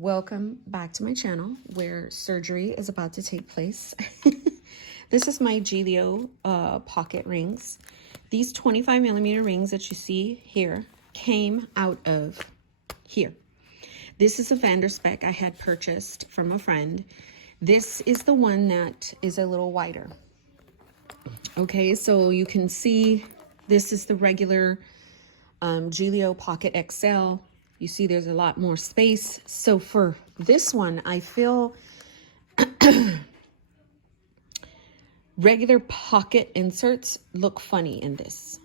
Welcome back to my channel where surgery is about to take place. This is my Giglio pocket rings. These 25mm rings that you see here came out of here. This is a Vanderspec I had purchased from a friend. This is the one that is a little wider. Okay, so you can see this is the regular Giglio Pocket XL. You see there's a lot more space. So for this one, I feel regular pocket inserts look funny in this.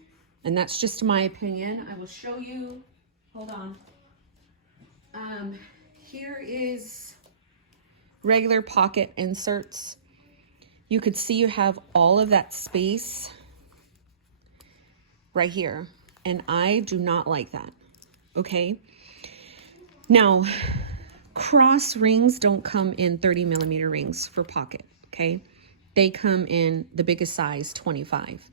And that's just my opinion. I will show you, hold on. Here is regular pocket inserts. You could see you have all of that space right here. And I do not like that, okay? Now, cross rings don't come in 30mm rings for pocket, okay? They come in the biggest size, 25.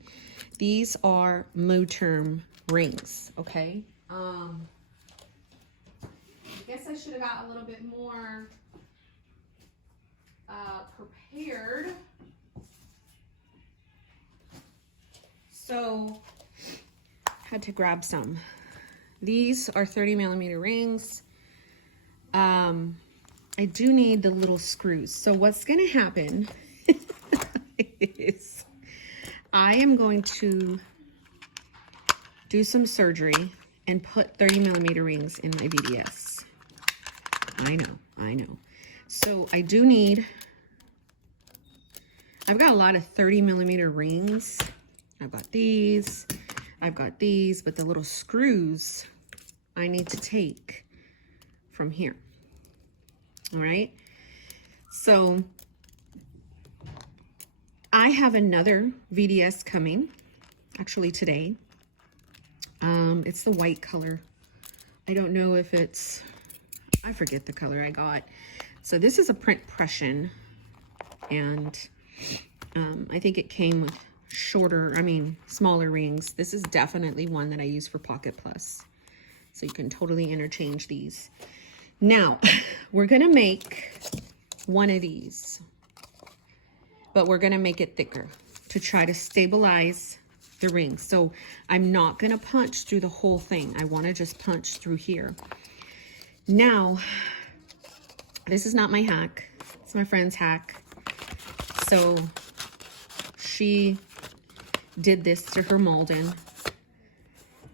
These are Moterm rings, okay? I guess I should have got a little bit more prepared. So, had to grab some. These are 30mm rings. I do need the little screws. So what's going to happen is I am going to do some surgery and put 30mm rings in my VDS. I know. So I do need, I've got a lot of 30mm rings. I've got these, but the little screws I need to take from here. All right. So I have another VDS coming actually today. It's the white color. I don't know if it's, I forget the color I got. So this is a print Prussian, and I think it came with smaller rings. This is definitely one that I use for Pocket Plus. So you can totally interchange these. Now, we're gonna make one of these, but we're gonna make it thicker to try to stabilize the ring. So I'm not gonna punch through the whole thing. I wanna just punch through here. Now, this is not my hack. It's my friend's hack. So she did this to her Malden,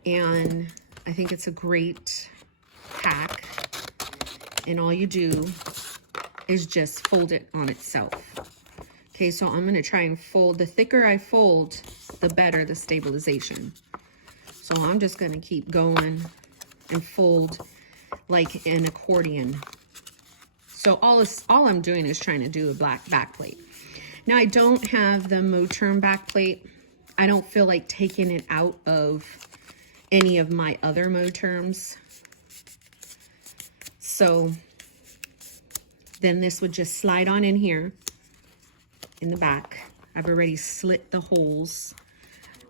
and I think it's a great hack. And all you do is just fold it on itself. Okay, so I'm gonna try and fold. The thicker I fold, the better the stabilization. So I'm just gonna keep going and fold like an accordion. So all I'm doing is trying to do a black back plate. Now I don't have the Moterm back plate. I don't feel like taking it out of any of my other Moterms. So then this would just slide on in here in the back. I've already slit the holes,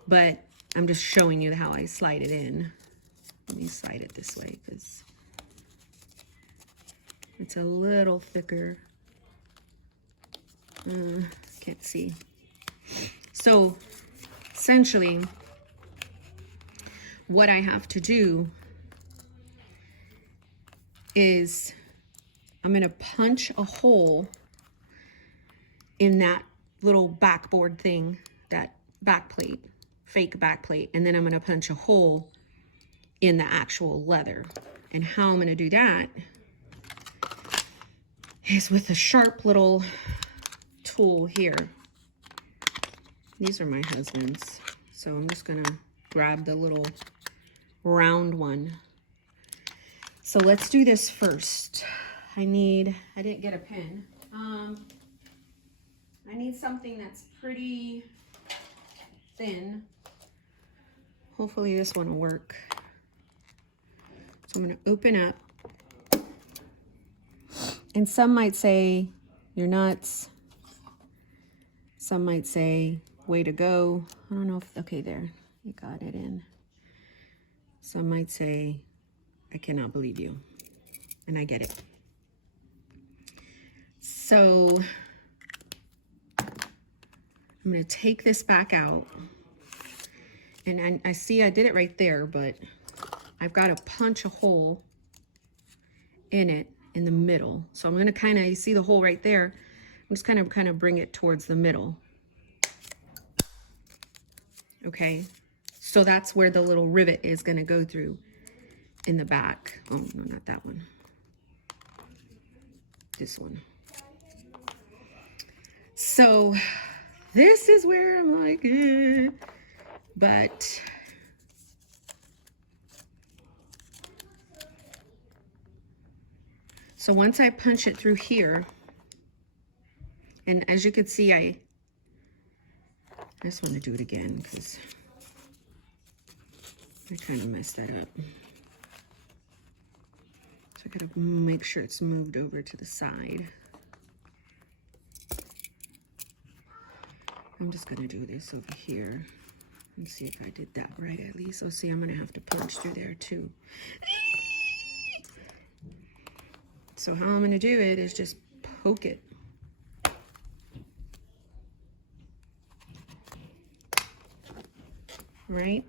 but I'm just showing you how I slide it in. Let me slide it this way because it's a little thicker. Can't see. So essentially what I have to do is I'm going to punch a hole in that little backboard thing, that back plate, fake back plate, and then I'm going to punch a hole in the actual leather. And how I'm going to do that is with a sharp little tool here. These are my husband's, so I'm just going to grab the little round one. So let's do this first. I didn't get a pen. I need something that's pretty thin. Hopefully this one will work. So I'm going to open up. And some might say, you're nuts. Some might say, way to go. I don't know if, okay, there, you got it in. Some might say, I cannot believe you. And I get it. So I'm going to take this back out. And I see I did it right there, but I've got to punch a hole in it in the middle. So I'm going to kind of, you see the hole right there? I'm just kind of bring it towards the middle. Okay. So that's where the little rivet is going to go through in the back. Oh, no, not that one. This one. So this is where I'm like, but so once I punch it through here, and as you can see, I just want to do it again because I kind of messed that up. So I gotta make sure it's moved over to the side. I'm just gonna do this over here and see if I did that right at least. Oh, see, I'm gonna have to punch through there too. So how I'm gonna do it is just poke it. Right?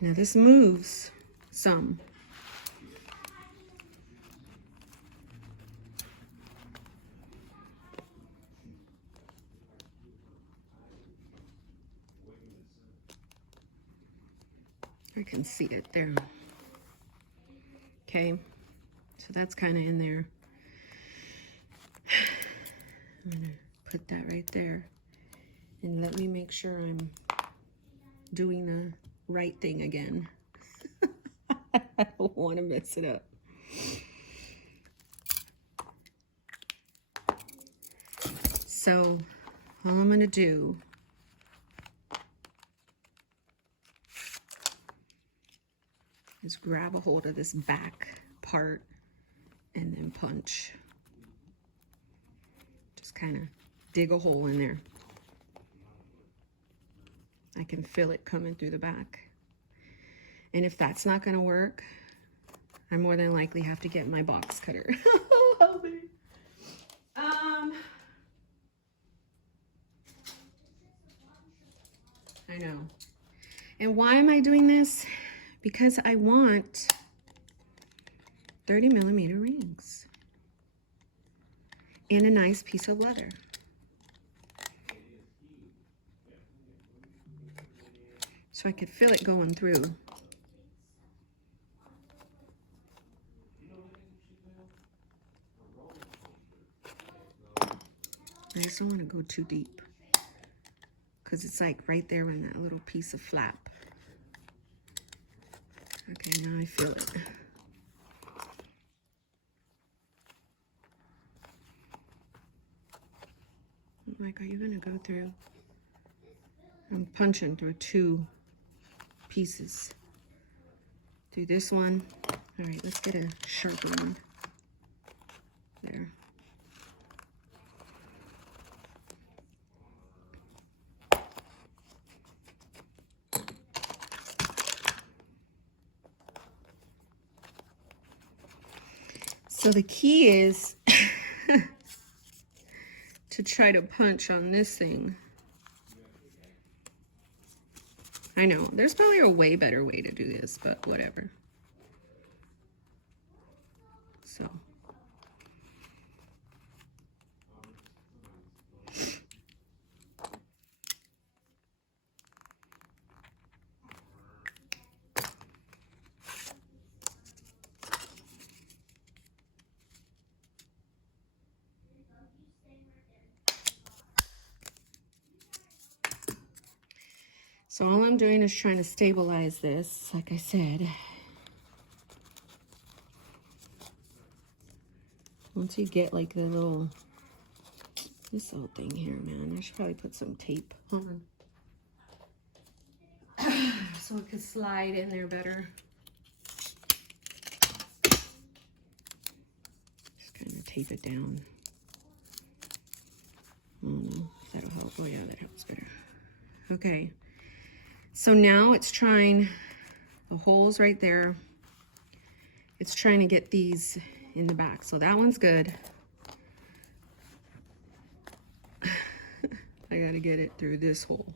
Now this moves some. I can see it there. Okay, so that's kind of in there. I'm gonna put that right there. And let me make sure I'm doing the right thing again. I don't want to mess it up. So all I'm going to do is grab a hold of this back part and then punch. Just kind of dig a hole in there. I can feel it coming through the back. And if that's not going to work, I more than likely have to get my box cutter. I know. And why am I doing this? Because I want 30mm rings and a nice piece of leather. So I could feel it going through. I just don't want to go too deep because it's like right there in that little piece of flap. Okay, now I feel it. I'm like, are you gonna go through? I'm punching through 2 pieces. Do this one. All right, let's get a sharper one. There. So the key is to try to punch on this thing. I know, there's probably a way better way to do this, but whatever. So. So all I'm doing is trying to stabilize this, like I said. Once you get like the little, this little thing here, man, I should probably put some tape on. So it could slide in there better. Just kind of tape it down. I don't know if that'll help. Oh yeah, that helps better. Okay. So now it's trying, the holes right there, it's trying to get these in the back. So that one's good. I gotta get it through this hole.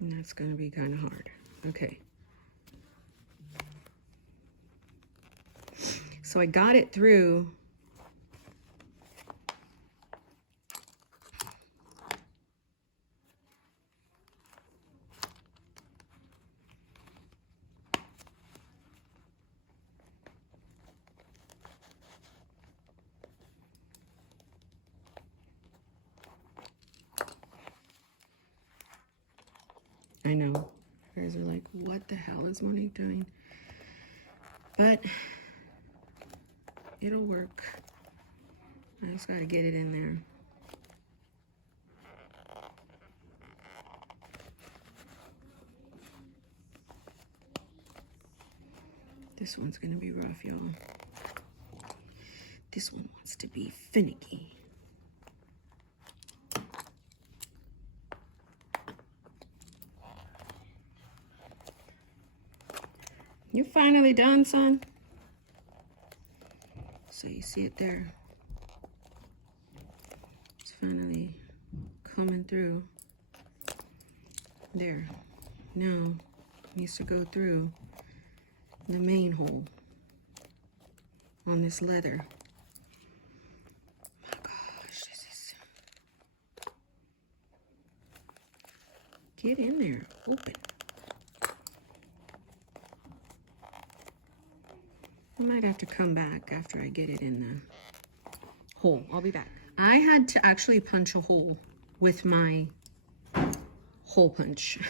And that's gonna be kind of hard. Okay. So I got it through. I know, you guys are like, what the hell is Monique doing? But it'll work. I just gotta get it in there. This one's gonna be rough, y'all. This one wants to be finicky. You're finally done, son. So you see it there. It's finally coming through. There. Now it needs to go through the main hole on this leather. Oh my gosh, this is... Get in there. Open. I might have to come back after I get it in the hole. I'll be back. I had to actually punch a hole with my hole punch.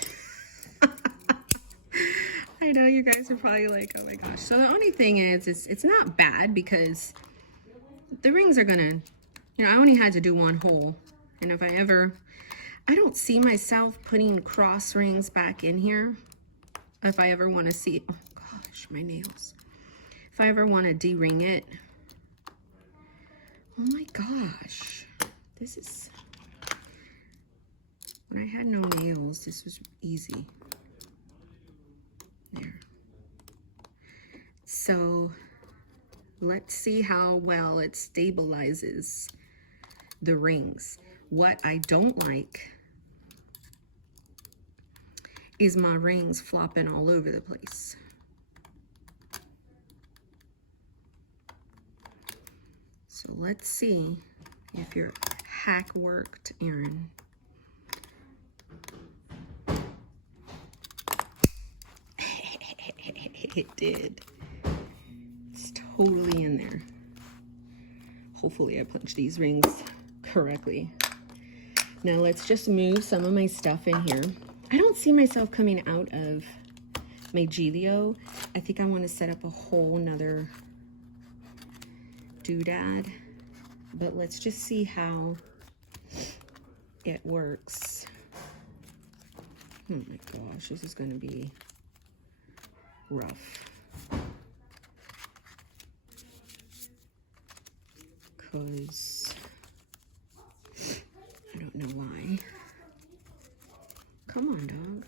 I know you guys are probably like, oh my gosh. So the only thing is, it's not bad because the rings are gonna, you know, I only had to do one hole. And if I don't see myself putting cross rings back in here. If I ever want to see, oh gosh, my nails. If I ever want to de-ring it. Oh my gosh. This is, when I had no nails, this was easy. There. So let's see how well it stabilizes the rings. What I don't like is my rings flopping all over the place. So let's see if your hack worked, Erin. It did. It's totally in there. Hopefully I punched these rings correctly. Now let's just move some of my stuff in here. I don't see myself coming out of my Gilio. I think I want to set up a whole nother doodad, but let's just see how it works. Oh my gosh, this is going to be rough. Because I don't know why. Come on, dog.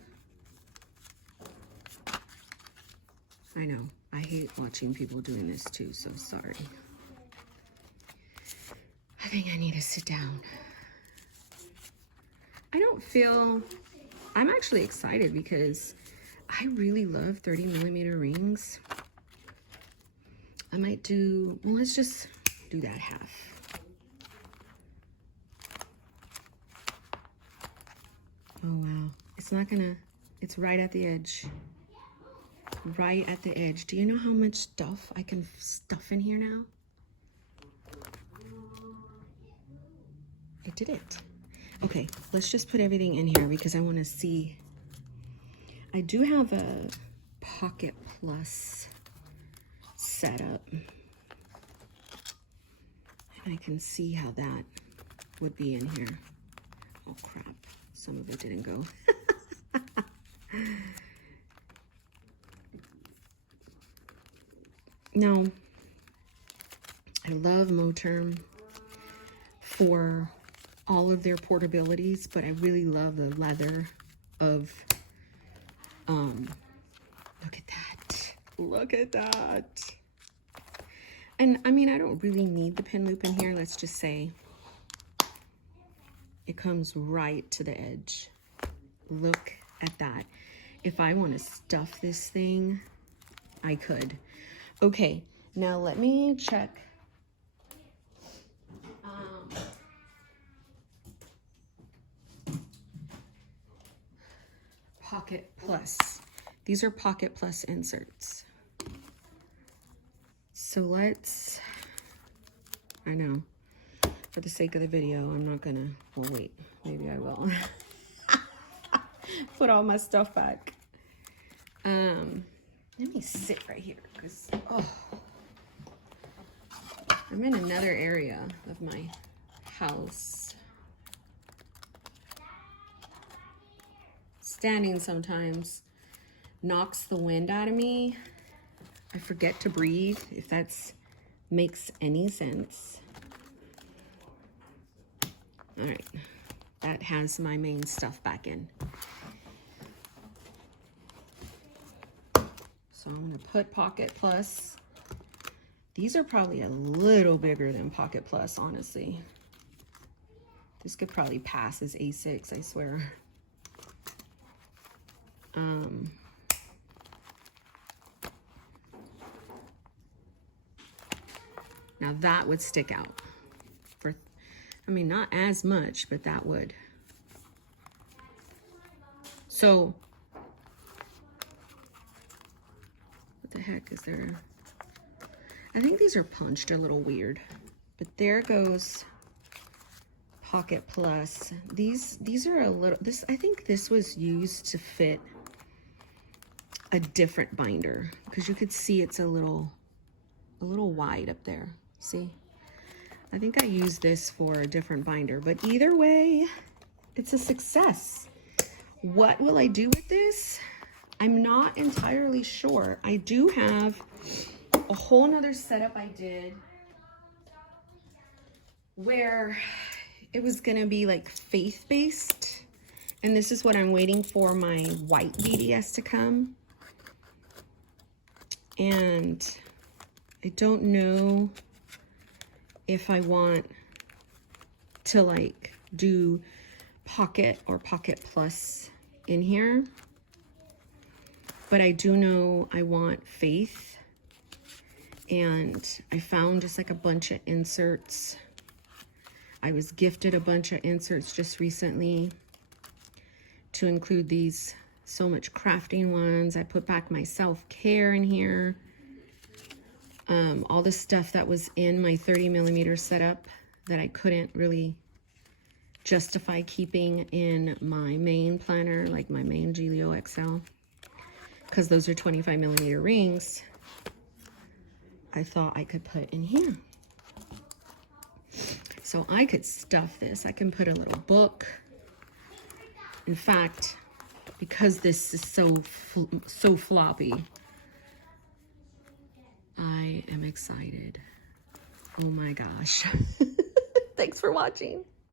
I know. I hate watching people doing this too, so sorry. I think I need to sit down. I don't feel... I'm actually excited because I really love 30mm rings. I might do... Well, let's just do that half. Oh, wow. It's not gonna... It's right at the edge. Right at the edge. Do you know how much stuff I can stuff in here now? I did it. Okay, let's just put everything in here because I want to see. I do have a Pocket Plus setup. And I can see how that would be in here. Oh crap, some of it didn't go. Now, I love Moterm for all of their portabilities, but I really love the leather of the look at that. And I mean, I don't really need the pin loop in here. Let's just say it comes right to the edge. Look at that. If I want to stuff this thing, I could. Okay, now let me check. Pocket Plus. These are Pocket Plus inserts. So let's, I know, for the sake of the video, I'm not gonna, well wait, maybe I will. Put all my stuff back. Let me sit right here, because, oh, I'm in another area of my house. Standing sometimes knocks the wind out of me. I forget to breathe, if that makes any sense. All right, that has my main stuff back in. So I'm gonna put Pocket Plus. These are probably a little bigger than Pocket Plus, honestly. This could probably pass as A6, I swear. Now that would stick out. For, I mean, not as much, but that would. So, what the heck is there? I think these are punched a little weird, but there goes Pocket Plus. These are a little, I think this was used to fit a different binder, because you could see it's a little wide up there. See? I think I used this for a different binder, but either way, it's a success. What will I do with this? I'm not entirely sure. I do have a whole nother setup I did where it was gonna be like faith-based, and this is what I'm waiting for my white VDS to come. And I don't know if I want to like do Pocket or Pocket Plus in here, but I do know I want faith, and I found just like a bunch of inserts. I was gifted a bunch of inserts just recently to include these So Much Crafting ones. I put back my self-care in here. All the stuff that was in my 30mm setup that I couldn't really justify keeping in my main planner, like my main Gilio XL, because those are 25mm rings. I thought I could put in here. So I could stuff this. I can put a little book. In fact, because this is so floppy, I am excited. Oh my gosh. Thanks for watching.